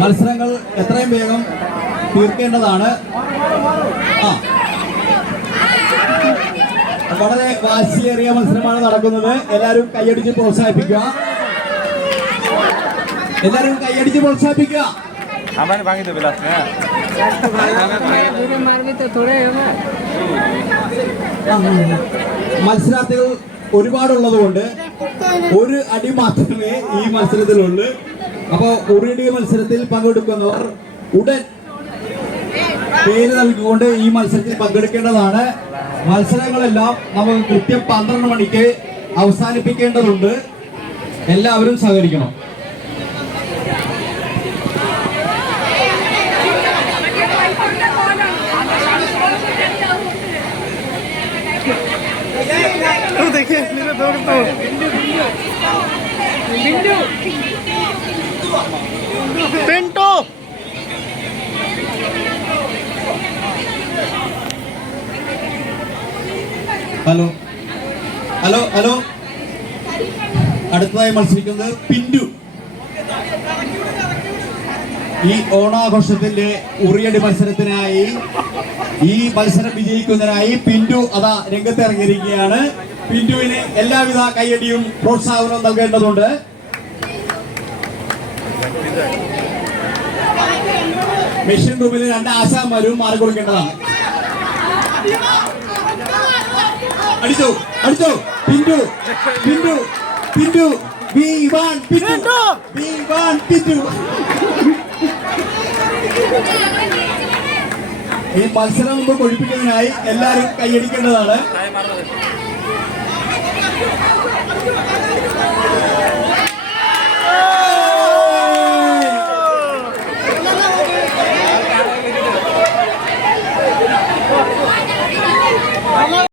മത്സരങ്ങൾ എത്രയും വേഗം തീർക്കേണ്ടതാണ്. വളരെ വാശിയേറിയ മത്സരമാണ് നടക്കുന്നത്. എല്ലാവരും കൈയടിച്ച് പ്രോത്സാഹിപ്പിക്കുക. മത്സരാർത്ഥികൾ ഒരുപാടുള്ളത് കൊണ്ട് ഒരു അടി മാത്രമേ ഈ മത്സരത്തിലുള്ളൂ. അപ്പോൾ ഉറിയടി മത്സരത്തിൽ പങ്കെടുക്കുന്നവർ ഉടൻ പേര് നൽകിക്കൊണ്ട് ഈ മത്സരത്തിൽ പങ്കെടുക്കേണ്ടതാണ്. മത്സരങ്ങളെല്ലാം നമുക്ക് കൃത്യം 12 മണിക്ക് അവസാനിപ്പിക്കേണ്ടതുണ്ട്. എല്ലാവരും സഹകരിക്കണം. पिंटू ഹലോ ഹലോ ഹലോ അടുത്തതായി മത്സരിക്കുന്നത് പിന്റു. ഈ ഓണാഘോഷത്തിന്റെ ഉറിയടി മത്സരത്തിനായി ഈ മത്സരം വിജയിക്കുന്നതിനായി പിന്റു അതാ രംഗത്ത് ഇറങ്ങിയിരിക്കുകയാണ്. പിന്റുവിന് എല്ലാവിധ കയ്യടിയും പ്രോത്സാഹനവും നൽകേണ്ടതുണ്ട്. മെഷീൻ റൂമിൽ 2 ആശാന്മാരും മാറി കൊടുക്കേണ്ടതാണ്. അടിച്ചോ അടിച്ചോ പിന്റു പിന്റു പിന്റു പിന്റു. ഈ മത്സരം മുമ്പ് കൊഴിപ്പിക്കുന്നതിനായി എല്ലാവരും കൈയടിക്കേണ്ടതാണ്.